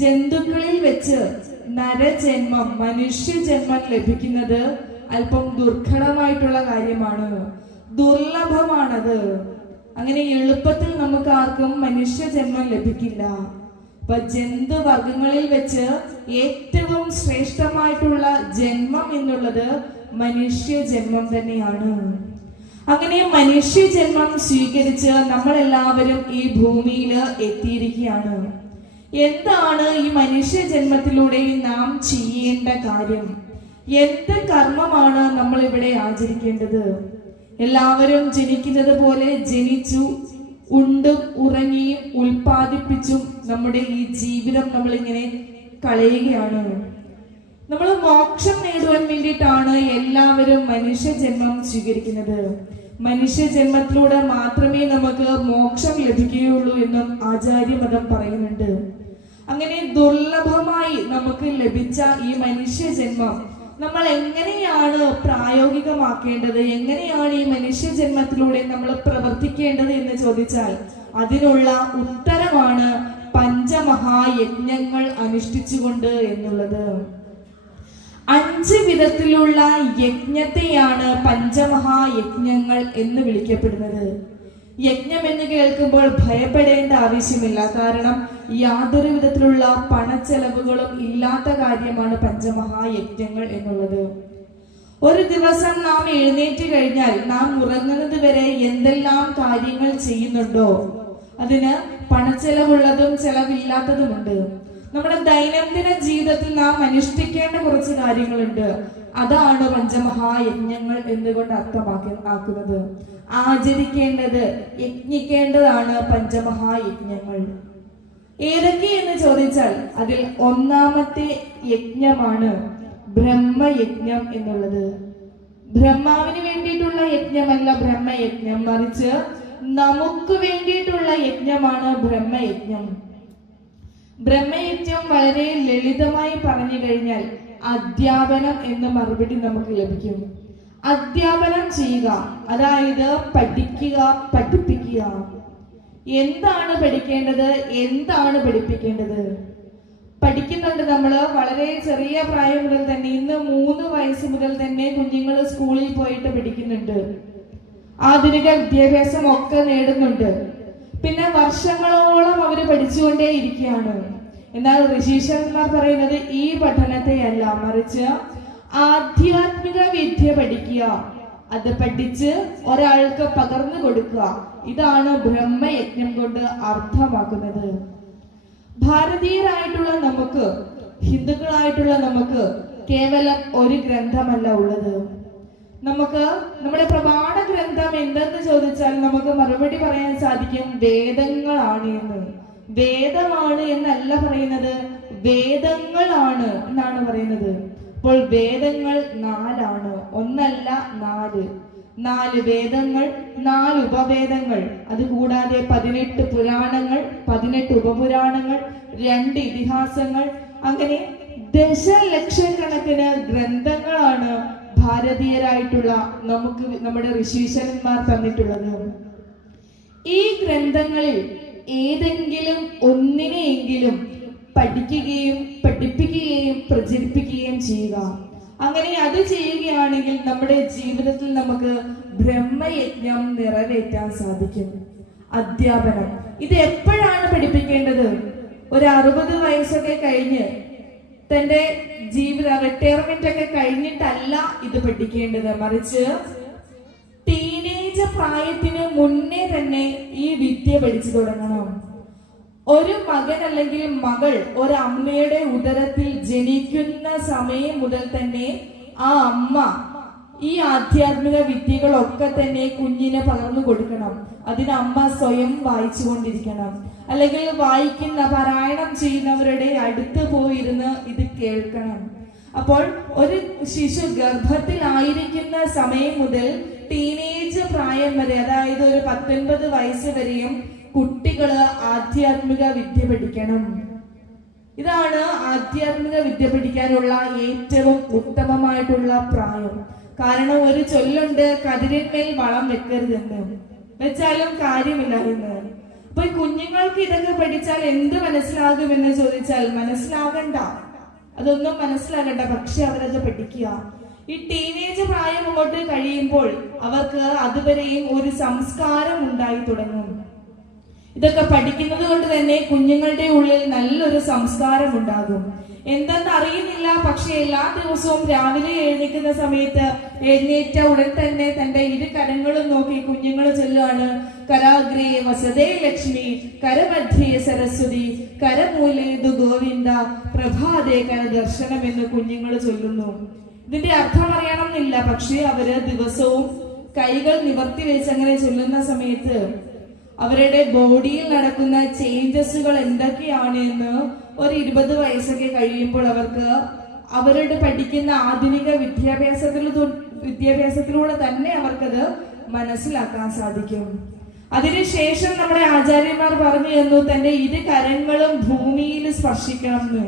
ജന്തുക്കളിൽ വെച്ച് നരജന്മം, മനുഷ്യജന്മം ലഭിക്കുന്നത് അല്പം ദുർഘടമായിട്ടുള്ള കാര്യമാണ്, ദുർലഭമാണത്. അങ്ങനെ എളുപ്പത്തിൽ നമുക്ക് ആർക്കും മനുഷ്യജന്മം ലഭിക്കില്ല. അപ്പൊ ജന്തുവർഗങ്ങളിൽ വെച്ച് ഏറ്റവും ശ്രേഷ്ഠമായിട്ടുള്ള ജന്മം എന്നുള്ളത് മനുഷ്യജന്മം തന്നെയാണ്. അങ്ങനെ മനുഷ്യജന്മം സ്വീകരിച്ച് നമ്മളെല്ലാവരും ഈ ഭൂമിയിൽ എത്തിയിരിക്കുകയാണ്. എന്താണ് ഈ മനുഷ്യജന്മത്തിലൂടെ നാം ചെയ്യേണ്ട കാര്യം? എന്ത് കർമ്മമാണ് നമ്മൾ ഇവിടെ ആചരിക്കേണ്ടത്? എല്ലാവരും ജനിക്കുന്നത് പോലെ ജനിച്ചു, ഉണ്ടും ഉറങ്ങിയും ഉൽപ്പാദിപ്പിച്ചും നമ്മുടെ ഈ ജീവിതം നമ്മളിങ്ങനെ കളയുകയാണ്. നമ്മൾ മോക്ഷം നേടുവാൻ വേണ്ടിയിട്ടാണ് എല്ലാവരും മനുഷ്യജന്മം സ്വീകരിക്കുന്നത്. മനുഷ്യജന്മത്തിലൂടെ മാത്രമേ നമുക്ക് മോക്ഷം ലഭിക്കുകയുള്ളൂ എന്നും ആചാര്യമതം പറയുന്നുണ്ട്. അങ്ങനെ ദുർലഭമായി നമുക്ക് ലഭിച്ച ഈ മനുഷ്യജന്മം നമ്മൾ എങ്ങനെയാണ് പ്രായോഗികമാക്കേണ്ടത്, എങ്ങനെയാണ് ഈ മനുഷ്യജന്മത്തിലൂടെ നമ്മൾ പ്രവർത്തിക്കേണ്ടത് എന്ന് ചോദിച്ചാൽ അതിനുള്ള ഉത്തരമാണ് പഞ്ചമഹായജ്ഞങ്ങൾ അനുഷ്ഠിച്ചുകൊണ്ട് എന്നുള്ളത്. 5 വിധത്തിലുള്ള യജ്ഞത്തെയാണ് പഞ്ചമഹായജ്ഞങ്ങൾ എന്ന് വിളിക്കപ്പെടുന്നത്. യജ്ഞം എന്ന് കേൾക്കുമ്പോൾ ഭയപ്പെടേണ്ട ആവശ്യമില്ല. കാരണം യാതൊരു വിധത്തിലുള്ള പണച്ചെലവുകളും ഇല്ലാത്ത കാര്യമാണ് പഞ്ചമഹായജ്ഞങ്ങൾ എന്നുള്ളത്. ഒരു ദിവസം നാം എഴുന്നേറ്റ് കഴിഞ്ഞാൽ നാം ഉറങ്ങുന്നത് വരെ എന്തെല്ലാം കാര്യങ്ങൾ ചെയ്യുന്നുണ്ടോ അതിന് പണച്ചെലവുള്ളതും ചെലവില്ലാത്തതുമുണ്ട്. നമ്മുടെ ദൈനംദിന ജീവിതത്തിൽ നാം അനുഷ്ഠിക്കേണ്ട കുറച്ച് കാര്യങ്ങളുണ്ട്. അതാണ് പഞ്ചമഹായജ്ഞങ്ങൾ എന്നുകൊണ്ട് അർത്ഥമാക്കുന്നത്. ആചരിക്കേണ്ടത്, യജ്ഞിക്കേണ്ടതാണ് പഞ്ചമഹായജ്ഞങ്ങൾ. ഏതൊക്കെ എന്ന് ചോദിച്ചാൽ അതിൽ ഒന്നാമത്തെ യജ്ഞമാണ് ബ്രഹ്മയജ്ഞം എന്നുള്ളത്. ബ്രഹ്മാവിന് വേണ്ടിയിട്ടുള്ള യജ്ഞമല്ല ബ്രഹ്മയജ്ഞം, മറിച്ച് നമുക്ക് വേണ്ടിയിട്ടുള്ള യജ്ഞമാണ് ബ്രഹ്മയജ്ഞം. ബ്രഹ്മയജ്ഞം വളരെ ലളിതമായി പറഞ്ഞു കഴിഞ്ഞാൽ അധ്യാപനം എന്ന മറുപടി നമുക്ക് ലഭിക്കും. അധ്യാപനം ചെയ്യുക, അതായത് പഠിക്കുക, പഠിപ്പിക്കുക. എന്താണ് പഠിക്കേണ്ടത്, എന്താണ് പഠിപ്പിക്കേണ്ടത്? പഠിക്കുന്നുണ്ട് നമ്മൾ വളരെ ചെറിയ പ്രായം മുതൽ തന്നെ. ഇന്ന് 3 വയസ്സ് മുതൽ തന്നെ കുഞ്ഞുങ്ങൾ സ്കൂളിൽ പോയിട്ട് പഠിക്കുന്നുണ്ട്. ആധുനിക വിദ്യാഭ്യാസം ഒക്കെ നേടുന്നുണ്ട്. പിന്നെ വർഷങ്ങളോളം അവര് പഠിച്ചുകൊണ്ടേ ഇരിക്കുകയാണ്. എന്നാൽ ഋഷീശ്വരന്മാർ പറയുന്നത് ഈ പഠനത്തെയല്ല, മറിച്ച് ആധ്യാത്മിക വിദ്യ പഠിക്കുക, അത് പഠിച്ച് ഒരാൾക്ക് പകർന്നു കൊടുക്കുക. ഇതാണ് ബ്രഹ്മയജ്ഞം കൊണ്ട് അർത്ഥമാക്കുന്നത്. ഭാരതീയരായിട്ടുള്ള നമുക്ക്, ഹിന്ദുക്കളായിട്ടുള്ള നമുക്ക് കേവലം ഒരു ഗ്രന്ഥമല്ല ഉള്ളത്. നമുക്ക് നമ്മുടെ പ്രമാണ ഗ്രന്ഥം എന്തെന്ന് ചോദിച്ചാൽ നമുക്ക് മറുപടി പറയാൻ സാധിക്കും വേദങ്ങളാണ് എന്ന്. വേദമാണ് എന്നല്ല പറയുന്നത്, വേദങ്ങളാണ് എന്നാണ് പറയുന്നത്. അപ്പോൾ വേദങ്ങൾ 4 ആണ്, ഒന്നല്ല 4. 4 വേദങ്ങൾ, 4 ഉപവേദങ്ങൾ, അതുകൂടാതെ 18 പുരാണങ്ങൾ, 18 ഉപപുരാണങ്ങൾ, 2 ഇതിഹാസങ്ങൾ, അങ്ങനെ ദശലക്ഷക്കണക്കിന് ഗ്രന്ഥങ്ങളാണ് ഭാരതീയരായിട്ടുള്ള നമുക്ക് നമ്മുടെ ഋഷീശ്വരന്മാർ തന്നിട്ടുള്ളത്. ഈ ഗ്രന്ഥങ്ങളിൽ ഏതെങ്കിലും ഒന്നിനെയെങ്കിലും പഠിക്കുകയും പഠിപ്പിക്കുകയും പ്രചരിപ്പിക്കുകയും ചെയ്യുക. അങ്ങനെ അത് ചെയ്യുകയാണെങ്കിൽ നമ്മുടെ ജീവിതത്തിൽ നമുക്ക് ബ്രഹ്മയജ്ഞം നിറവേറ്റാൻ സാധിക്കും. അധ്യാപനം ഇത് എപ്പോഴാണ് പഠിപ്പിക്കേണ്ടത്? ഒരു 60 വയസ്സൊക്കെ കഴിഞ്ഞ് തന്റെ ജീവിത റിട്ടയർമെന്റ് ഒക്കെ കഴിഞ്ഞിട്ടല്ല ഇത് പഠിക്കേണ്ടത്, മറിച്ച് ടീനേജ് പ്രായത്തിന് മുന്നേ തന്നെ ഈ വിദ്യ പഠിച്ചു തുടങ്ങണം. ഒരു മകൻ അല്ലെങ്കിൽ മകൾ ഒരു അമ്മയുടെ ഉദരത്തിൽ ജനിക്കുന്ന സമയം മുതൽ തന്നെ ആ അമ്മ ഈ ആധ്യാത്മിക വിദ്യകളൊക്കെ തന്നെ കുഞ്ഞിന് പകർന്നു കൊടുക്കണം. അതിന് അമ്മ സ്വയം വായിച്ചു കൊണ്ടിരിക്കണം, അല്ലെങ്കിൽ വായിക്കുന്ന പാരായണം ചെയ്യുന്നവരുടെ അടുത്ത് പോയിരുന്ന് ഇത് കേൾക്കണം. അപ്പോൾ ഒരു ശിശു ഗർഭത്തിലായിരിക്കുന്ന സമയം മുതൽ ടീനേജ് പ്രായം വരെ, അതായത് ഒരു 19 വയസ്സ് വരെയും കുട്ടികള് ആധ്യാത്മിക വിദ്യ പഠിക്കണം. ഇതാണ് ആധ്യാത്മിക വിദ്യ പഠിക്കാനുള്ള ഏറ്റവും ഉത്തമമായിട്ടുള്ള പ്രായം. കാരണം ഒരു ചൊല്ലുണ്ട്, കതിരിന്മേൽ വളം വെക്കരുതെന്ന്. വെച്ചാലും കാര്യമില്ല എന്ന്. അപ്പൊ ഈ കുഞ്ഞുങ്ങൾക്ക് ഇതൊക്കെ പഠിച്ചാൽ എന്ത് മനസ്സിലാകുമെന്ന് ചോദിച്ചാൽ മനസ്സിലാകണ്ട, അതൊന്നും മനസ്സിലാകണ്ട. പക്ഷെ അവരത് പഠിക്കുക. ഈ ടീനേജ് പ്രായം അങ്ങോട്ട് കഴിയുമ്പോൾ അവർക്ക് അതുവരെയും ഒരു സംസ്കാരം ഉണ്ടായി തുടങ്ങും. ഇതൊക്കെ പഠിക്കുന്നത് കൊണ്ട് തന്നെ കുഞ്ഞുങ്ങളുടെ ഉള്ളിൽ നല്ലൊരു സംസ്കാരം ഉണ്ടാകും. എന്തെന്ന് അറിയുന്നില്ല, പക്ഷെ എല്ലാ ദിവസവും രാവിലെ എഴുന്നേൽക്കുന്ന സമയത്ത് എഴുന്നേറ്റ ഉടൻ തന്നെ തന്റെ ഇരു കരങ്ങളും നോക്കി കുഞ്ഞുങ്ങൾ ചൊല്ലുകയാണ്, കരാഗ്രേ വസതേ ലക്ഷ്മി, കരമധ്യേ സരസ്വതി, കരമൂലേതു ഗോവിന്ദ, പ്രഭാതേ കരദർശനം എന്ന് കുഞ്ഞുങ്ങൾ ചൊല്ലുന്നു. ഇതിന്റെ അർത്ഥം അറിയണമെന്നില്ല, പക്ഷെ അവര് ദിവസവും കൈകൾ നിവർത്തി വെച്ച് അങ്ങനെ ചൊല്ലുന്ന സമയത്ത് അവരുടെ ബോഡിയിൽ നടക്കുന്ന ചേഞ്ചസുകൾ എന്തൊക്കെയാണ് എന്ന് ഒരു 20 വയസ്സൊക്കെ കഴിയുമ്പോൾ അവർക്ക് അവരുടെ പഠിക്കുന്ന ആധുനിക വിദ്യാഭ്യാസത്തിലൂടെ തന്നെ അവർക്കത് മനസ്സിലാക്കാൻ സാധിക്കും. അതിനുശേഷം നമ്മുടെ ആചാര്യന്മാർ പറഞ്ഞു തന്നു തന്റെ ഇരു കരങ്ങളും ഭൂമിയിൽ സ്പർശിക്കണം എന്ന്.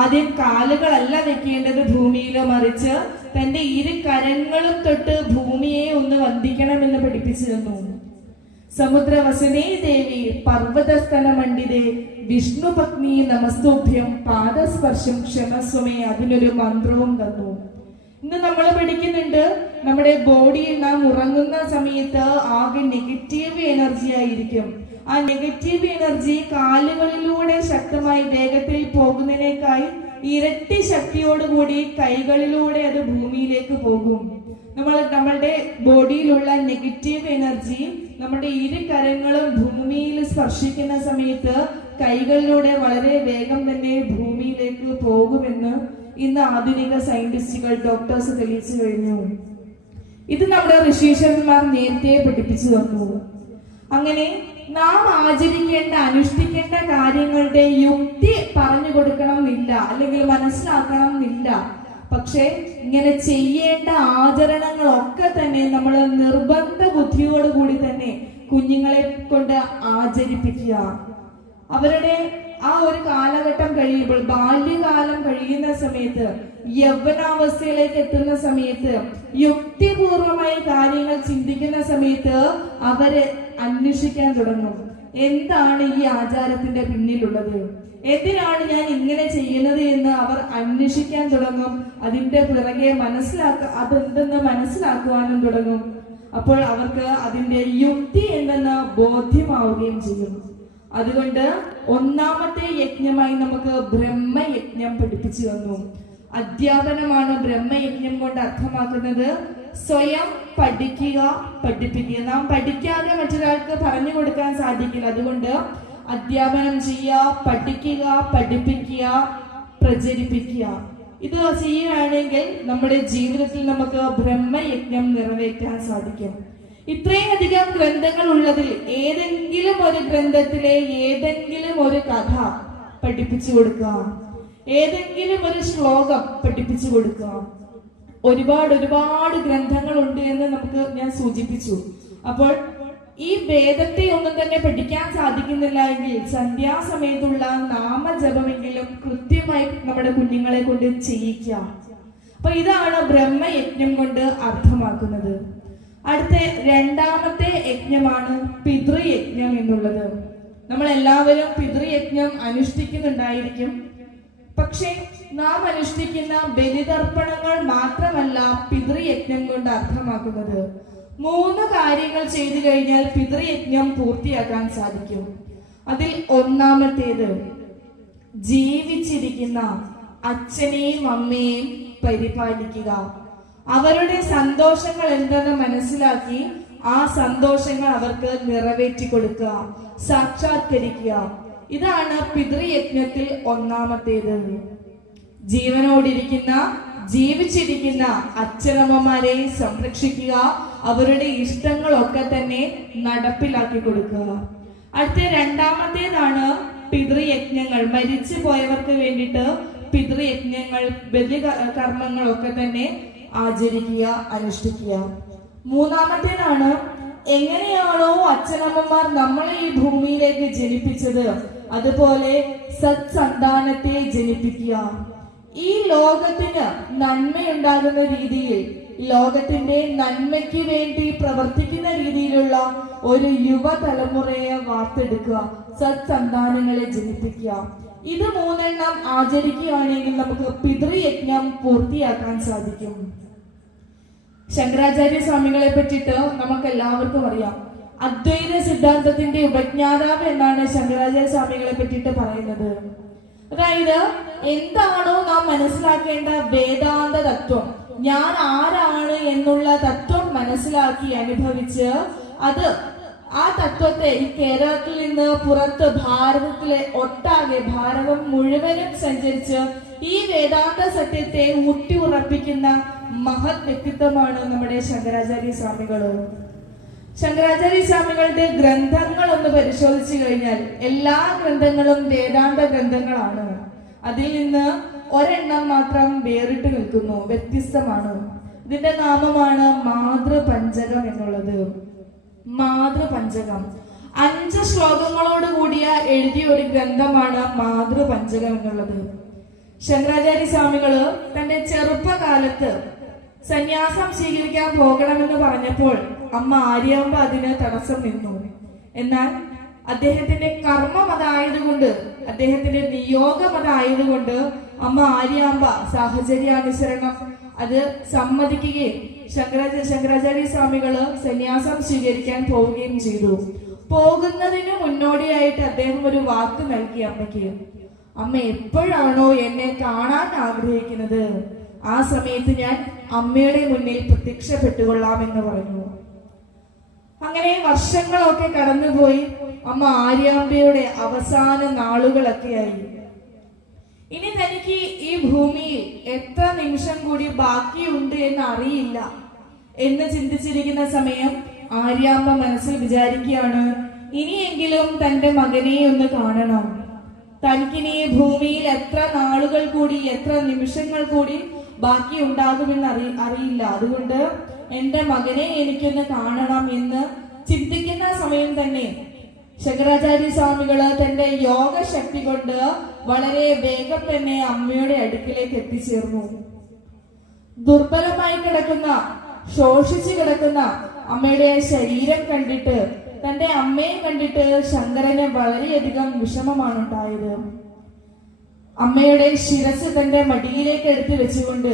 ആദ്യം കാലുകളല്ല വെക്കേണ്ടത് ഭൂമിയിൽ, മറിച്ച് തന്റെ ഇരു കരങ്ങളും തൊട്ട് ഭൂമിയെ ഒന്ന് വന്ദിക്കണമെന്ന് പഠിപ്പിച്ചു തന്നു. സമുദ്രവസനേ ദേവി പർവ്വതസ്തന മണ്ഡിതേ വിഷ്ണു പത്നി നമസ്തുഭ്യം പാദസ്പർശം ക്ഷമസ്വമേ, അതിനൊരു മന്ത്രവും തന്നു. ഇന്ന് നമ്മൾ പഠിക്കുന്നുണ്ട് നമ്മുടെ ബോഡിയിൽ നാം ഉറങ്ങുന്ന സമയത്ത് ആകെ നെഗറ്റീവ് എനർജി ആയിരിക്കും. ആ നെഗറ്റീവ് എനർജി കാലുകളിലൂടെ ശക്തമായി വേഗത്തിൽ പോകുന്നതിനേക്കായി ഇരട്ടി ശക്തിയോടുകൂടി കൈകളിലൂടെ അത് ഭൂമിയിലേക്ക് പോകും. നമ്മളുടെ ബോഡിയിലുള്ള നെഗറ്റീവ് എനർജി നമ്മുടെ ഇരു കരങ്ങളും ഭൂമിയിൽ സ്പർശിക്കുന്ന സമയത്ത് കൈകളിലൂടെ വളരെ വേഗം തന്നെ ഭൂമിയിലേക്ക് പോകുമെന്ന് ഇന്ന് ആധുനിക സയന്റിസ്റ്റുകൾ, ഡോക്ടേഴ്സ് തെളിയിച്ചു കഴിഞ്ഞു. ഇത് നമ്മുടെ ഋഷീശ്വരന്മാർ നേരത്തെ പഠിപ്പിച്ചു തന്നു. അങ്ങനെ നാം ആചരിക്കേണ്ട, അനുഷ്ഠിക്കേണ്ട കാര്യങ്ങളുടെ യുക്തി പറഞ്ഞു കൊടുക്കണം എന്നില്ല, അല്ലെങ്കിൽ മനസ്സിലാക്കണം എന്നില്ല. പക്ഷെ ഇങ്ങനെ ചെയ്യേണ്ട ആചരണങ്ങളൊക്കെ തന്നെ നമ്മൾ നിർബന്ധ ബുദ്ധിയോടുകൂടി തന്നെ കുഞ്ഞുങ്ങളെ കൊണ്ട് ആചരിപ്പിക്കുക. അവരുടെ ആ ഒരു കാലഘട്ടം കഴിയുമ്പോൾ, ബാല്യകാലം കഴിയുന്ന സമയത്ത്, യൗവനാവസ്ഥയിലേക്ക് എത്തുന്ന സമയത്ത്, യുക്തിപൂർവമായി കാര്യങ്ങൾ ചിന്തിക്കുന്ന സമയത്ത് അവരെ അന്വേഷിക്കാൻ തുടങ്ങും. എന്താണ് ഈ ആചാരത്തിന്റെ പിന്നിലുള്ളത്, എന്തിനാണ് ഞാൻ ഇങ്ങനെ ചെയ്യുന്നത് എന്ന് അവർ അന്വേഷിക്കാൻ തുടങ്ങും. അതിന്റെ പിറകെ അതെന്തെന്ന് മനസ്സിലാക്കുവാനും തുടങ്ങും. അപ്പോൾ അവർക്ക് അതിന്റെ യുക്തി എന്തെന്ന് ബോധ്യമാവുകയും ചെയ്യും. അതുകൊണ്ട് ഒന്നാമത്തെ യജ്ഞമായി നമുക്ക് ബ്രഹ്മയജ്ഞം പഠിപ്പിച്ചു തന്നു. അധ്യാപനമാണ് ബ്രഹ്മയജ്ഞം കൊണ്ട് അർത്ഥമാക്കുന്നത്. സ്വയം പഠിക്കുക, പഠിപ്പിക്കുക. നാം പഠിക്കാതെ മറ്റൊരാൾക്ക് പറഞ്ഞു കൊടുക്കാൻ സാധിക്കില്ല. അതുകൊണ്ട് അധ്യാപനം ചെയ്യുക, പഠിക്കുക, പഠിപ്പിക്കുക, പ്രചരിപ്പിക്കുക. ഇത് ചെയ്യുകയാണെങ്കിൽ നമ്മുടെ ജീവിതത്തിൽ നമുക്ക് ബ്രഹ്മയജ്ഞം നിറവേറ്റാൻ സാധിക്കും. ഇത്രയും അധികം ഗ്രന്ഥങ്ങൾ ഉള്ളതിൽ ഏതെങ്കിലും ഒരു ഗ്രന്ഥത്തിലെ ഏതെങ്കിലും ഒരു കഥ പഠിപ്പിച്ചു കൊടുക്കുക, ഏതെങ്കിലും ഒരു ശ്ലോകം പഠിപ്പിച്ചു കൊടുക്കുക. ഒരുപാട് ഗ്രന്ഥങ്ങൾ ഉണ്ട് എന്ന് ഞാൻ സൂചിപ്പിച്ചു. അപ്പോൾ ഈ വേദത്തെ ഒന്നും തന്നെ പഠിക്കാൻ സാധിക്കുന്നില്ല എങ്കിൽ സന്ധ്യാസമയത്തുള്ള നാമജപമെങ്കിലും കൃത്യമായി നമ്മുടെ കുഞ്ഞുങ്ങളെ കൊണ്ട് ചെയ്യിക്കുക. അപ്പൊ ഇതാണ് ബ്രഹ്മയജ്ഞം കൊണ്ട് അർത്ഥമാക്കുന്നത്. അടുത്ത രണ്ടാമത്തെ യജ്ഞമാണ് പിതൃയജ്ഞം എന്നുള്ളത്. നമ്മൾ എല്ലാവരും പിതൃയജ്ഞം അനുഷ്ഠിക്കുന്നുണ്ടായിരിക്കും. പക്ഷെ നാം അനുഷ്ഠിക്കുന്ന ബലിതർപ്പണങ്ങൾ മാത്രമല്ല പിതൃയജ്ഞം കൊണ്ട് അർത്ഥമാക്കുന്നത്. 3 കാര്യങ്ങൾ ചെയ്തു കഴിഞ്ഞാൽ പിതൃയജ്ഞം പൂർത്തിയാക്കാൻ സാധിക്കും. അതിൽ ഒന്നാമത്തേത്, ജീവിച്ചിരിക്കുന്ന അച്ഛനെയും അമ്മയെയും പരിപാലിക്കുക. അവരുടെ സന്തോഷങ്ങൾ എന്തെന്ന് മനസ്സിലാക്കി ആ സന്തോഷങ്ങൾ അവർക്ക് നിറവേറ്റി കൊടുക്കുക, സാക്ഷാത്കരിക്കുക. ഇതാണ് പിതൃയജ്ഞത്തിൽ ഒന്നാമത്തേത്. ജീവിച്ചിരിക്കുന്ന അച്ഛനമ്മമാരെ സംരക്ഷിക്കുക, അവരുടെ ഇഷ്ടങ്ങളൊക്കെ തന്നെ നടപ്പിലാക്കി കൊടുക്കുക. അടുത്ത രണ്ടാമത്തേതാണ് പിതൃയജ്ഞങ്ങൾ. മരിച്ചു പോയവർക്ക് വേണ്ടിയിട്ട് പിതൃയജ്ഞങ്ങൾ, ബലി കർമ്മങ്ങളൊക്കെ തന്നെ ആചരിക്കുക, അനുഷ്ഠിക്കുക. മൂന്നാമത്തേതാണ്, എങ്ങനെയാണോ അച്ഛനമ്മമാർ നമ്മളെ ഈ ഭൂമിയിലേക്ക് ജനിപ്പിച്ചത് അതുപോലെ സത്സന്താനത്തെ ജനിപ്പിക്കുക. ഈ ലോകത്തിന് നന്മയുണ്ടാകുന്ന രീതിയിൽ ലോകത്തിന്റെ നന്മയ്ക്ക് വേണ്ടി പ്രവർത്തിക്കുന്ന രീതിയിലുള്ള ഒരു യുവതലമുറയെ വാർത്തെടുക്കുക, സത്സന്താനങ്ങളെ ജനിപ്പിക്കുക. ഇത് 3 ആചരിക്കുകയാണെങ്കിൽ നമുക്ക് പിതൃയജ്ഞം പൂർത്തിയാക്കാൻ സാധിക്കും. ശങ്കരാചാര്യ സ്വാമികളെ പറ്റിയിട്ട് നമുക്ക് എല്ലാവർക്കും അറിയാം. അദ്വൈത സിദ്ധാന്തത്തിന്റെ ഉപജ്ഞാതാവ് എന്നാണ് ശങ്കരാചാര്യ സ്വാമികളെ പറ്റിയിട്ട് പറയുന്നത്. അതായത് എന്താണോ നാം മനസ്സിലാക്കേണ്ട വേദാന്ത തത്വം, ഞാൻ ആരാണ് എന്നുള്ള തത്വം മനസ്സിലാക്കി അനുഭവിച്ച് അത് ആ തത്വത്തെ ഈ കേരളത്തിൽ നിന്ന് പുറത്ത് ഭാരതത്തിലെ ഒട്ടാകെ ഭാരതം മുഴുവനും സഞ്ചരിച്ച് ഈ വേദാന്ത സത്യത്തെ ഊട്ടി ഉറപ്പിക്കുന്ന മഹത് വ്യക്തിത്വമാണ് നമ്മുടെ ശങ്കരാചാര്യ സ്വാമികള്. ശങ്കരാചാര്യ സ്വാമികളുടെ ഗ്രന്ഥങ്ങൾ ഒന്ന് പരിശോധിച്ചു കഴിഞ്ഞാൽ എല്ലാ ഗ്രന്ഥങ്ങളും വേദാന്ത ഗ്രന്ഥങ്ങളാണ്. അതിൽ നിന്ന് ഒരെണ്ണം മാത്രം വേറിട്ട് നിൽക്കുന്നു, വ്യത്യസ്തമാണ്. ഇതിന്റെ നാമമാണ് മാതൃപഞ്ചകം എന്നുള്ളത്. മാതൃപഞ്ചകം 5 ശ്ലോകങ്ങളോട് കൂടിയ എഴുതിയ ഒരു ഗ്രന്ഥമാണ് മാതൃപഞ്ചകം എന്നുള്ളത്. ശങ്കരാചാര്യ സ്വാമികള് തന്റെ ചെറുപ്പകാലത്ത് സന്യാസം സ്വീകരിക്കാൻ പോകണമെന്ന് പറഞ്ഞപ്പോൾ അമ്മ ആര്യാമ്പ അതിന് തടസ്സം നിന്നു. എന്നാൽ അദ്ദേഹത്തിന്റെ കർമ്മം അതായതുകൊണ്ട്, അദ്ദേഹത്തിന്റെ നിയോഗം അതായതുകൊണ്ട് അമ്മ ആര്യാമ്പ സാഹചര്യാനുസരണം അത് സമ്മതിക്കുകയും ശങ്കരാചാര്യ സ്വാമികള് സന്യാസം സ്വീകരിക്കാൻ പോവുകയും ചെയ്തു. പോകുന്നതിന് മുന്നോടിയായിട്ട് അദ്ദേഹം ഒരു വാക്ക് നൽകി അമ്മയ്ക്ക്. അമ്മ എപ്പോഴാണോ എന്നെ കാണാൻ ആഗ്രഹിക്കുന്നത് ആ സമയത്ത് ഞാൻ അമ്മയുടെ മുന്നിൽ പ്രത്യക്ഷപ്പെട്ടുകൊള്ളാമെന്ന് പറഞ്ഞു. അങ്ങനെ വർഷങ്ങളൊക്കെ കടന്നുപോയി. അമ്മ ആര്യാമ്പയുടെ അവസാന നാളുകളൊക്കെയായി. ഇനി തനിക്ക് ഈ ഭൂമിയിൽ എത്ര നിമിഷം കൂടി ബാക്കിയുണ്ട് എന്ന് അറിയില്ല എന്ന് ചിന്തിച്ചിരിക്കുന്ന സമയം ആര്യാമ്പ മനസ്സിൽ വിചാരിക്കുകയാണ്, ഇനിയെങ്കിലും തന്റെ മകനെ ഒന്ന് കാണണം. തനിക്കിനി ഭൂമിയിൽ എത്ര നാളുകൾ കൂടി, എത്ര നിമിഷങ്ങൾ കൂടി ബാക്കി ഉണ്ടാകുമെന്ന് അറിയില്ല. അതുകൊണ്ട് എന്റെ മകനെ എനിക്കൊന്ന് കാണണം എന്ന് ചിന്തിക്കുന്ന സമയം തന്നെ ശങ്കരാചാര്യ സ്വാമികള് തന്റെ യോഗ ശക്തി കൊണ്ട് വളരെ വേഗം തന്നെ അമ്മയുടെ അടുക്കിലേക്ക് എത്തിച്ചേർന്നു. ദുർബലമായി കിടക്കുന്ന, ശോഷിച്ചു കിടക്കുന്ന അമ്മയുടെ ശരീരം കണ്ടിട്ട്, തന്റെ അമ്മയെ കണ്ടിട്ട് ശങ്കരന് വളരെയധികം വിഷമമാണ് ഉണ്ടായത്. അമ്മയുടെ ശിരസ് തന്റെ മടിയിലേക്ക് എടുത്തു വെച്ചുകൊണ്ട്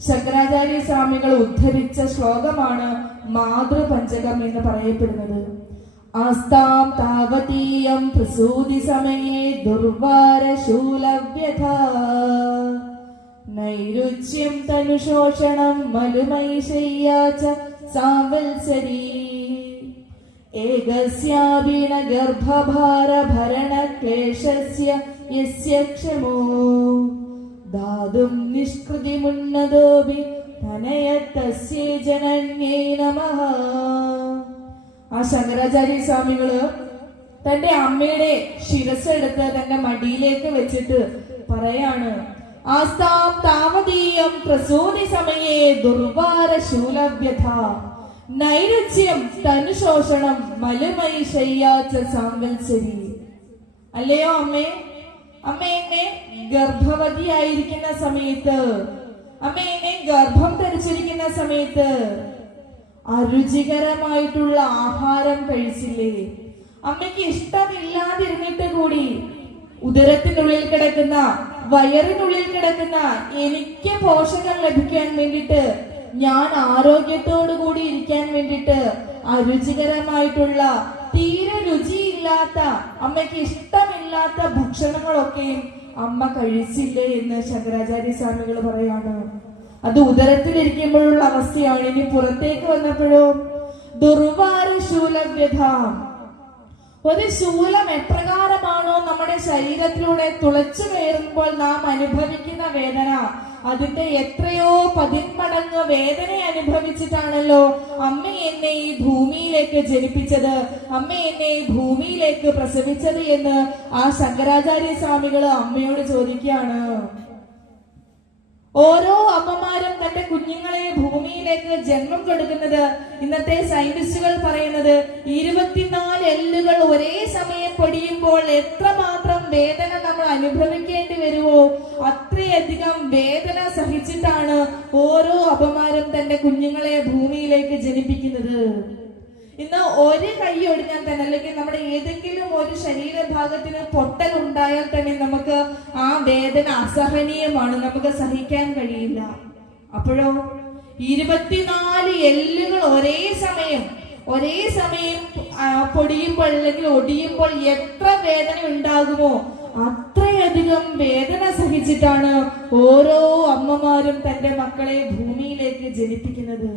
ശങ്കരാചാര്യ സ്വാമികൾ ഉദ്ധരിച്ച ശ്ലോകമാണ് മാതൃപഞ്ചകം എന്ന് പറയപ്പെടുന്നത്. ആസ്താം താവതീയം പ്രസൂതി സമയേ ദുർവാര ശൂലവ്യഥ നൈരുച്യം തനുശോഷണം മലുമൈശയ്യാച സാവത്സരീ ഏകസ്യാവിന ഗർഭഭാര ഭരണ ക്ലേശസ്യ യസ്യ ക്ഷമോ ദാതും നിഷ്കൃതിമുന്നതോപി തനയത്തസ്യേ ജനന്യേ നമഃ. ആ ശങ്കരാചാര്യ സ്വാമികള് തന്റെ അമ്മയുടെ ശിരസ്സെടുത്ത് തന്റെ മടിയിലേക്ക് വെച്ചിട്ട് പറയാണ്, ആസ്താം താവതീയം പ്രസൂതി സമയേ ദുർവാര ശൂലവ്യഥ നൈരുച്യം തനുശോഷണം മലുമയി ശയ്യാച്ച സാംവത്സരി. അല്ലയോ അമ്മേ, അമ്മ എന്നെ ഗർഭവതിയായിരിക്കുന്ന സമയത്ത്, അമ്മ എന്നെ ഗർഭം ധരിച്ചിരിക്കുന്ന സമയത്ത് അരുചികരമായിട്ടുള്ള ആഹാരം കഴിച്ചില്ലേ? അമ്മയ്ക്ക് ഇഷ്ടമില്ലാതിരുന്നിട്ട് കൂടി ഉദരത്തിനുള്ളിൽ കിടക്കുന്ന, വയറിനുള്ളിൽ കിടക്കുന്ന എനിക്ക് പോഷകം ലഭിക്കാൻ വേണ്ടിട്ട്, ഞാൻ ആരോഗ്യത്തോടു കൂടി ഇരിക്കാൻ വേണ്ടിട്ട് അരുചികരമായിട്ടുള്ള, തീരെ രുചിയില്ലാത്ത, അമ്മയ്ക്ക് ഇഷ്ടമില്ലാത്ത ഭക്ഷണങ്ങളൊക്കെയും അമ്മ കഴിച്ചില്ലേ എന്ന് ശങ്കരാചാര്യ സ്വാമികൾ പറയാണ്. അത് ഉദരത്തിലിരിക്കുമ്പോഴുള്ള അവസ്ഥയാണ്. ഇനി പുറത്തേക്ക് വന്നപ്പോഴോ ദുർവാര ശൂലവ്യഥ. ഒരു ശൂലം എപ്രകാരമാണോ നമ്മുടെ ശരീരത്തിലൂടെ തുളച്ചു കയറുമ്പോൾ നാം അനുഭവിക്കുന്ന വേദന, അതിന്റെ എത്രയോ 10 മടങ്ങ് വേദന അനുഭവിച്ചിട്ടാണല്ലോ അമ്മ എന്നെ ഈ ഭൂമിയിലേക്ക് ജനിപ്പിച്ചത്, അമ്മ എന്നെ ഈ ഭൂമിയിലേക്ക് പ്രസവിച്ചത് എന്ന് ആ ശങ്കരാചാര്യ സ്വാമികള് അമ്മയോട് ചോദിക്കുകയാണ്. ഓരോ അമ്മമാരും തന്റെ കുഞ്ഞുങ്ങളെ ഭൂമിയിലേക്ക് ജന്മം കൊടുക്കുന്നത്, ഇന്നത്തെ സയന്റിസ്റ്റുകൾ പറയുന്നത് 24 എല്ലുകൾ ഒരേ സമയം പൊടിയുമ്പോൾ എത്രമാത്രം വേദന നമ്മൾ അനുഭവിക്കേണ്ടി വരുമോ അത്രയധികം വേദന സഹിച്ചിട്ടാണ് ഓരോ അമ്മമാരും തന്റെ കുഞ്ഞുങ്ങളെ ഭൂമിയിലേക്ക് ജനിപ്പിക്കുന്നത്. ഇന്ന് ഒരു കൈ ഒടിഞ്ഞാൽ തന്നെ, അല്ലെങ്കിൽ നമ്മുടെ ഏതെങ്കിലും ഒരു ശരീരഭാഗത്തിന് പൊട്ടൽ ഉണ്ടായാൽ തന്നെ നമുക്ക് ആ വേദന അസഹനീയമാണ്, നമുക്ക് സഹിക്കാൻ കഴിയില്ല. അപ്പോഴോ 24 എല്ലുകൾ ഒരേ സമയം പൊടിയുമ്പോൾ അല്ലെങ്കിൽ ഒടിയുമ്പോൾ എത്ര വേദന ഉണ്ടാകുമോ അത്രയധികം വേദന സഹിച്ചിട്ടാണ് ഓരോ അമ്മമാരും തന്റെ മക്കളെ ഭൂമിയിലേക്ക് ജനിപ്പിക്കുന്നത്.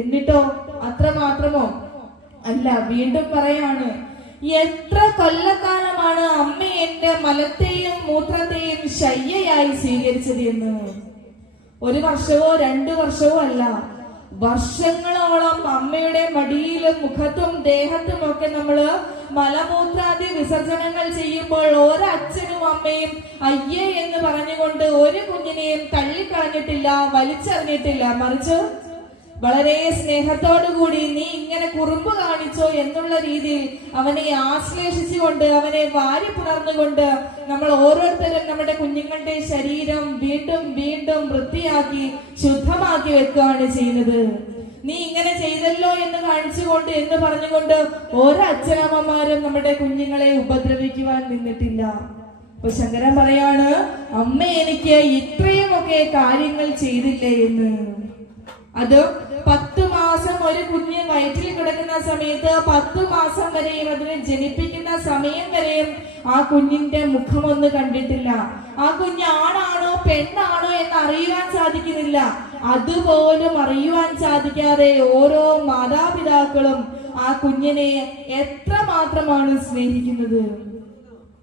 എന്നിട്ടോ അത്ര മാത്രമോ അല്ല, വീണ്ടും പറയാണ്, എത്ര കൊല്ലക്കാലമാണ് അമ്മ എന്റെ മലത്തെയും മൂത്രത്തെയും ശയ്യയായി സ്വീകരിച്ചത് എന്ന്. 1 വർഷമോ 2 വർഷമോ അല്ല, വർഷങ്ങളോളം അമ്മയുടെ മടിയിലും മുഖത്തും ദേഹത്തും ഒക്കെ നമ്മള് മലമൂത്രാദി വിസർജനങ്ങൾ ചെയ്യുമ്പോൾ ഒരച്ഛനും അമ്മയും അയ്യേ എന്ന് പറഞ്ഞുകൊണ്ട് ഒരു കുഞ്ഞിനെയും തള്ളിക്കളഞ്ഞിട്ടില്ല, വലിച്ചെറിഞ്ഞിട്ടില്ല. മറിച്ച് വളരെ സ്നേഹത്തോടുകൂടി നീ ഇങ്ങനെ കുറുമ്പ് കാണിച്ചോ എന്നുള്ള രീതിയിൽ അവനെ ആശ്ലേഷിച്ചുകൊണ്ട് അവനെ വാരി പുണർന്നുകൊണ്ട് നമ്മൾ ഓരോരുത്തരും നമ്മുടെ കുഞ്ഞുങ്ങളുടെ ശരീരം വീണ്ടും വീണ്ടും വൃത്തിയാക്കി ശുദ്ധമാക്കി വെക്കുകയാണ് ചെയ്യുന്നത്. നീ ഇങ്ങനെ ചെയ്തല്ലോ എന്ന് കാണിച്ചുകൊണ്ട് എന്ന് പറഞ്ഞുകൊണ്ട് ഒരച്ഛനമ്മമാരും നമ്മുടെ കുഞ്ഞുങ്ങളെ ഉപദ്രവിക്കുവാൻ നിന്നിട്ടില്ല. അപ്പൊ ശങ്കരൻ പറയാണ്, അമ്മ എനിക്ക് ഇത്രയുമൊക്കെ കാര്യങ്ങൾ ചെയ്തില്ലേ എന്ന്. അത് 10 മാസം ഒരു കുഞ്ഞ് വയറ്റിൽ കിടക്കുന്ന സമയത്ത് 10 മാസം വരെയും അതിനെ ജനിപ്പിക്കുന്ന സമയം വരെയും ആ കുഞ്ഞിന്റെ മുഖമൊന്ന് കണ്ടിട്ടില്ല. ആ കുഞ്ഞ് ആണാണോ പെണ്ണാണോ എന്ന് അറിയുവാൻ സാധിക്കുന്നില്ല. അതുപോലും അറിയുവാൻ സാധിക്കാതെ ഓരോ മാതാപിതാക്കളും ആ കുഞ്ഞിനെ എത്രമാത്രമാണ് സ്നേഹിക്കുന്നത്.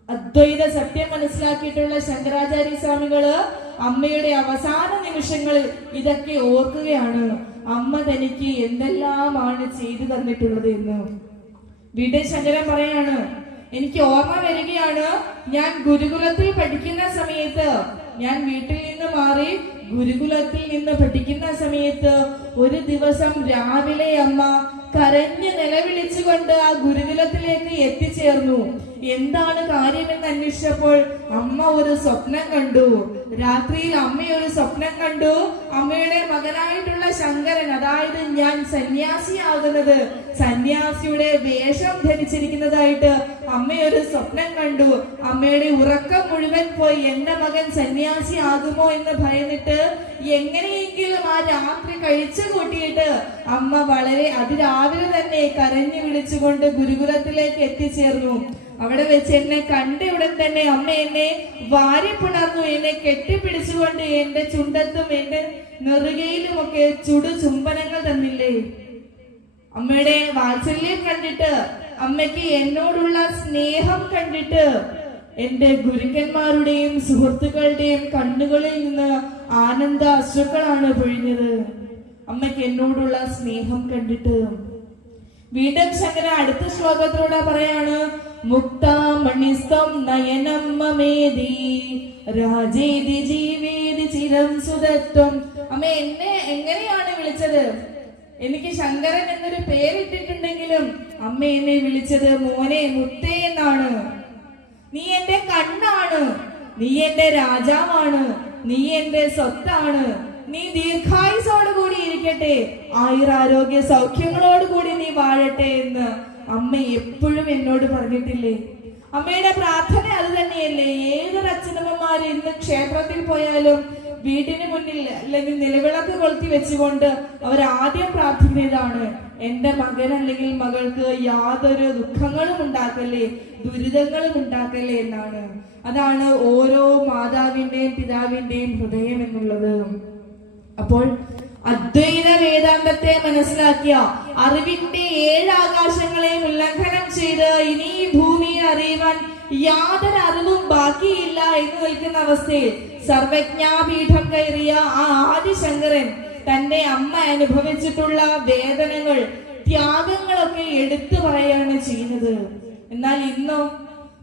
അദ്വൈത സത്യം മനസ്സിലാക്കിയിട്ടുള്ള ശങ്കരാചാര്യ സ്വാമികള് അമ്മയുടെ അവസാന നിമിഷങ്ങളിൽ ഇതൊക്കെ ഓർക്കുകയാണ്. അമ്മ തനിക്ക് എന്തെല്ലാമാണ് ചെയ്തു തന്നിട്ടുള്ളത് എന്ന്. വീണ്ടും ശങ്കരൻ പറയാണ്, എനിക്ക് ഓർമ്മ വരികയാണ്, ഞാൻ ഗുരുകുലത്തിൽ പഠിക്കുന്ന സമയത്ത്, ഞാൻ വീട്ടിൽ നിന്ന് മാറി ഗുരുകുലത്തിൽ നിന്ന് പഠിക്കുന്ന സമയത്ത് ഒരു ദിവസം രാവിലെ അമ്മ കരഞ്ഞ് നിലവിളിച്ചുകൊണ്ട് ആ ഗുരുകുലത്തിലേക്ക് എത്തിച്ചേർന്നു. എന്താണ് കാര്യമെന്ന് അന്വേഷിച്ചപ്പോൾ അമ്മ ഒരു സ്വപ്നം കണ്ടു. രാത്രിയിൽ അമ്മ ഒരു സ്വപ്നം കണ്ടു. അമ്മയുടെ മകനായിട്ടുള്ള ശങ്കരൻ, അതായത് ഞാൻ സന്യാസിയാകുന്നത്, സന്യാസിയുടെ വേഷം ധരിച്ചിരിക്കുന്നതായിട്ട് അമ്മ ഒരു സ്വപ്നം കണ്ടു. അമ്മയുടെ ഉറക്കം മുഴുവൻ പോയി. എന്റെ മകൻ സന്യാസി ആകുമോ എന്ന് ഭയന്നിട്ട് എങ്ങനെയെങ്കിലും ആ രാത്രി കഴിച്ചു കൂട്ടിയിട്ട് അമ്മ വളരെ അതിരാവിലെ തന്നെ കരഞ്ഞു വിളിച്ചുകൊണ്ട് ഗുരുകുലത്തിലേക്ക് എത്തിച്ചേർന്നു. അവിടെ വെച്ച് എന്നെ കണ്ട ഉടൻ തന്നെ അമ്മ എന്നെ വാരി പുണർന്നു. എന്നെ കെട്ടിപ്പിടിച്ചുകൊണ്ട് എന്റെ ചുണ്ടത്തും എന്റെ നെറുകയിലുമൊക്കെ ചുംബനങ്ങൾ തന്നില്ലേ. അമ്മയുടെ വാത്സല്യം കണ്ടിട്ട്, അമ്മയ്ക്ക് എന്നോടുള്ള സ്നേഹം കണ്ടിട്ട് എന്റെ ഗുരുക്കന്മാരുടെയും സുഹൃത്തുക്കളുടെയും കണ്ണുകളിൽ നിന്ന് ആനന്ദ അശ്രുക്കളാണ് പൊഴിഞ്ഞത്. അമ്മയ്ക്ക് എന്നോടുള്ള സ്നേഹം കണ്ടിട്ട്. വീണ്ടും ശങ്കര അടുത്ത ശ്ലോകത്തിലൂടെ പറയാണ്, മുക്താമണിസ്തം നയനം മമേതി രാജേതി ജീവേതി ചിരം സുതത്വം. അമ്മ എന്നെ എങ്ങനെയാണ് വിളിച്ചത്? എനിക്ക് ശങ്കരൻ എന്നൊരു പേരിട്ടിട്ടുണ്ടെങ്കിലും അമ്മ എന്നെ വിളിച്ചത് മോനെ മുത്തേ എന്നാണ്. നീ എന്റെ കണ്ണാണ്, നീ എന്റെ രാജാവാണ്, നീ എന്റെ സ്വത്താണ്, നീ ദീർഘായുസോടുകൂടി ഇരിക്കട്ടെ, ആയുരാരോഗ്യ സൗഖ്യങ്ങളോടുകൂടി നീ വാഴട്ടെ എന്ന് അമ്മ എപ്പോഴും എന്നോട് പറഞ്ഞിട്ടില്ലേ? അമ്മയുടെ പ്രാർത്ഥന അത് തന്നെയല്ലേ? ഏതൊരു അച്ഛനമ്മമാര് ഇന്ന് ക്ഷേത്രത്തിൽ പോയാലും വീടിന് മുന്നിൽ അല്ലെങ്കിൽ നിലവിളക്ക് കൊളുത്തി വെച്ചുകൊണ്ട് അവർ ആദ്യം പ്രാർത്ഥിക്കുന്നതാണ്, എന്റെ മകൻ അല്ലെങ്കിൽ മകൾക്ക് യാതൊരു ദുഃഖങ്ങളും ഉണ്ടാക്കല്ലേ, ദുരിതങ്ങളും ഉണ്ടാക്കല്ലേ എന്നാണ്. അതാണ് ഓരോ മാതാവിന്റെയും പിതാവിന്റെയും ഹൃദയം എന്നുള്ളത്. അപ്പോൾ അദ്വൈത വേദാന്തത്തെ മനസ്സിലാക്കിയ, അറിവിന്റെ 7 ആകാശങ്ങളെയും ഉല്ലംഘനം ചെയ്ത് ഇനി ഈ ഭൂമിയെ അറിയുവാൻ യാതൊരു അറിവും ബാക്കിയില്ല എന്ന് നിൽക്കുന്ന അവസ്ഥയിൽ സർവജ്ഞാപീഠം കയറിയ ആ ആദിശങ്കരൻ തന്റെ അമ്മ അനുഭവിച്ചിട്ടുള്ള വേദനകൾ, ത്യാഗങ്ങളൊക്കെ എടുത്തു പറയുകയാണ് ചെയ്യുന്നത്. എന്നാൽ ഇന്നോ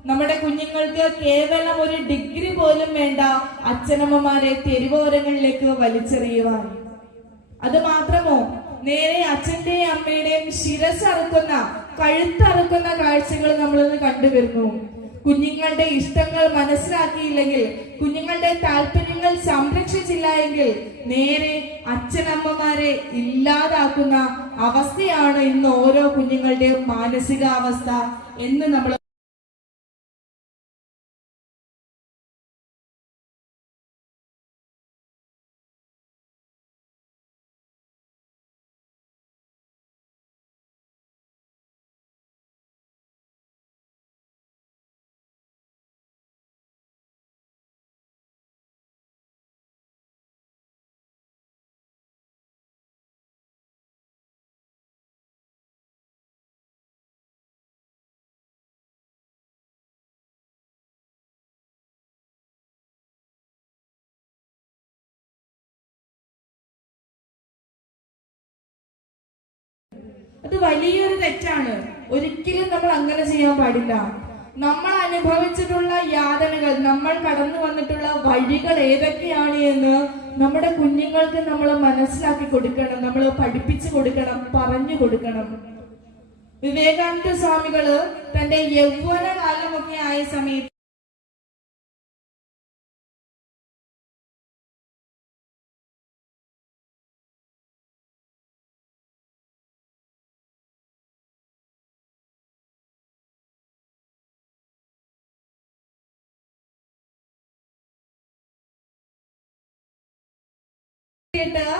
നമ്മുടെ കുഞ്ഞുങ്ങൾക്ക് കേവലം ഒരു ഡിഗ്രി പോലും വേണ്ട അച്ഛനമ്മമാരെ തെരുവോരങ്ങളിലേക്ക് വലിച്ചെറിയുവാൻ. അത് മാത്രമോ, നേരെ അച്ഛന്റെയും അമ്മയുടെയും ശിരസറുക്കുന്ന, കഴുത്തറുക്കുന്ന കാഴ്ചകൾ നമ്മളിന്ന് കണ്ടുവരുന്നു. കുഞ്ഞുങ്ങളുടെ ഇഷ്ടങ്ങൾ മനസ്സിലാക്കിയില്ലെങ്കിൽ, കുഞ്ഞുങ്ങളുടെ താല്പര്യങ്ങൾ സംരക്ഷിച്ചില്ല എങ്കിൽ നേരെ അച്ഛനമ്മമാരെ ഇല്ലാതാക്കുന്ന അവസ്ഥയാണ് ഇന്ന് ഓരോ കുഞ്ഞുങ്ങളുടെയും മാനസികാവസ്ഥ എന്ന് നമ്മൾ അത് വലിയൊരു തെറ്റാണ്. ഒരിക്കലും നമ്മൾ അങ്ങനെ ചെയ്യാൻ പാടില്ല. നമ്മൾ അനുഭവിച്ചിട്ടുള്ള യാതനകൾ, നമ്മൾ കടന്നു വന്നിട്ടുള്ള വഴികൾ ഏതൊക്കെയാണ് എന്ന് നമ്മുടെ കുഞ്ഞുങ്ങൾക്ക് നമ്മൾ മനസ്സിലാക്കി കൊടുക്കണം, നമ്മൾ പഠിപ്പിച്ചു കൊടുക്കണം, പറഞ്ഞു കൊടുക്കണം. വിവേകാനന്ദ സ്വാമികള് തന്റെ യൗവന കാലമൊക്കെ ആയ സമയത്ത്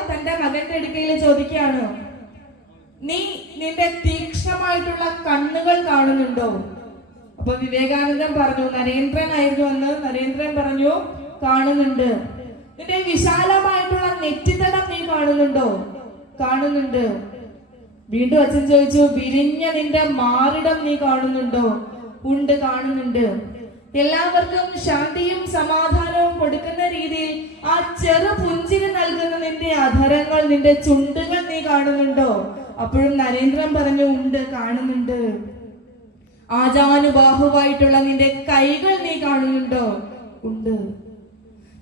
തന്റെ മകന്റെ അടുക്കയിൽ ചോദിക്കുകയാണ്, നീ നിന്റെ തീക്ഷ്ണമായിട്ടുള്ള കണ്ണുകൾ കാണുന്നുണ്ടോ? അപ്പൊ വിവേകാനന്ദൻ പറഞ്ഞു, നരേന്ദ്രൻ ആയിരുന്നു എന്ന്. നരേന്ദ്രൻ പറഞ്ഞു, കാണുന്നുണ്ട്. നിന്റെ വിശാലമായിട്ടുള്ള നെറ്റിത്തടം നീ കാണുന്നുണ്ടോ? കാണുന്നുണ്ട്. വീണ്ടും അച്ഛൻ ചോദിച്ചു, വിരിഞ്ഞ നിന്റെ മാറിടം നീ കാണുന്നുണ്ടോ? ഉണ്ട്, കാണുന്നുണ്ട്. എല്ലാവർക്കും ശാന്തിയും സമാധാനവും കൊടുക്കുന്ന രീതിയിൽ ആ ചെറു പുഞ്ചിരി നൽകുന്ന നിന്റെ അധരങ്ങൾ, നിന്റെ ചുണ്ടുകൾ നീ കാണുന്നുണ്ടോ? അപ്പോഴും നരേന്ദ്രൻ പറഞ്ഞു, ഉണ്ട്, കാണുന്നുണ്ട്. ആജാനുബാഹുവായിട്ടുള്ള നിന്റെ കൈകൾ നീ കാണുന്നുണ്ടോ? ഉണ്ട്.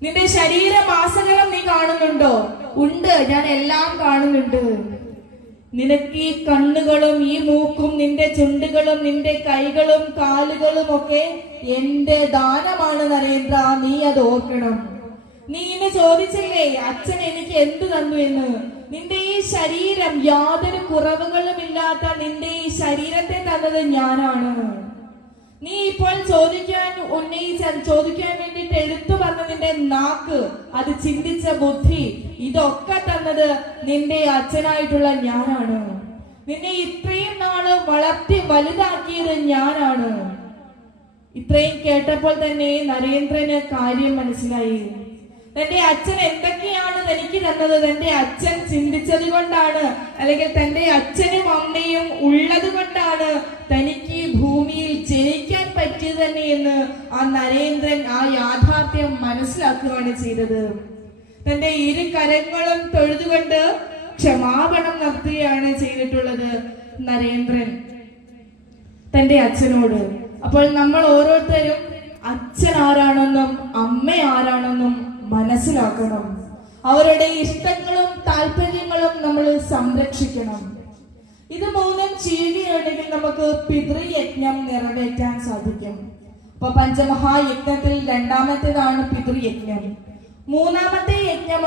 നിന്റെ ശരീരമാസകലം നീ കാണുന്നുണ്ടോ? ഉണ്ട്, ഞാൻ എല്ലാം കാണുന്നുണ്ട്. നിനക്ക് ഈ കണ്ണുകളും ഈ മൂക്കും നിന്റെ ചുണ്ടുകളും നിന്റെ കൈകളും കാലുകളും ഒക്കെ എന്റെ ദാനമാണ് നരേന്ദ്ര, നീ അത് ഓർക്കണം. നീ എന്നെ ചോദിച്ചില്ലേ അച്ഛൻ എനിക്ക് എന്ത് തന്നു എന്ന്? നിന്റെ ഈ ശരീരം, യാതൊരു കുറവുകളും ഇല്ലാത്ത നിന്റെ ഈ ശരീരത്തെ തന്നത് ഞാനാണ്. നീ ഇപ്പോൾ ചോദിക്കാൻ വേണ്ടിട്ട് എടുത്തു പറഞ്ഞ നിന്റെ നാക്ക്, അത് ചിന്തിച്ച ബുദ്ധി, ഇതൊക്കെ തന്നത് നിന്റെ അച്ഛനായിട്ടുള്ള ഞാനാണ്. നിന്നെ ഇത്രയും നാള് വളർത്തി വലുതാക്കിയത് ഞാനാണ്. ഇത്രയും കേട്ടപ്പോൾ തന്നെ നരേന്ദ്രന് കാര്യം മനസ്സിലായി. തന്റെ അച്ഛൻ എന്തൊക്കെയാണ് തനിക്ക് തന്നത് തന്റെ അച്ഛൻ ചിന്തിച്ചത് കൊണ്ടാണ്, അല്ലെങ്കിൽ തന്റെ അച്ഛനും അമ്മയും ഉള്ളത് കൊണ്ടാണ് തനിക്ക് ഭൂമിയിൽ ജനിക്കാൻ പറ്റിയത് തന്നെ എന്ന് ആ നരേന്ദ്രൻ ആ യാഥാർത്ഥ്യം മനസ്സിലാക്കുകയാണ് ചെയ്തത്. തന്റെ ഇരു കരങ്ങളും തൊഴുതുകൊണ്ട് ക്ഷമാപണം നടത്തുകയാണ് ചെയ്തിട്ടുള്ളത് നരേന്ദ്രൻ തന്റെ അച്ഛനോട്. അപ്പോൾ നമ്മൾ ഓരോരുത്തരും അച്ഛൻ ആരാണെന്നും അമ്മ ആരാണെന്നും മനസ്സിലാക്കണം. അവരുടെ ഇഷ്ടങ്ങളും താല്പര്യങ്ങളും നമ്മൾ സംരക്ഷിക്കണം. ഇത് മൂന്നും ചെയ്യുകയാണെങ്കിൽ നമുക്ക് പിതൃയജ്ഞം നിറവേറ്റാൻ സാധിക്കും. അപ്പൊ പഞ്ചമഹായജ്ഞത്തിൽ രണ്ടാമത്തേതാണ് പിതൃയജ്ഞം. മൂന്നാമത്തെ യജ്ഞം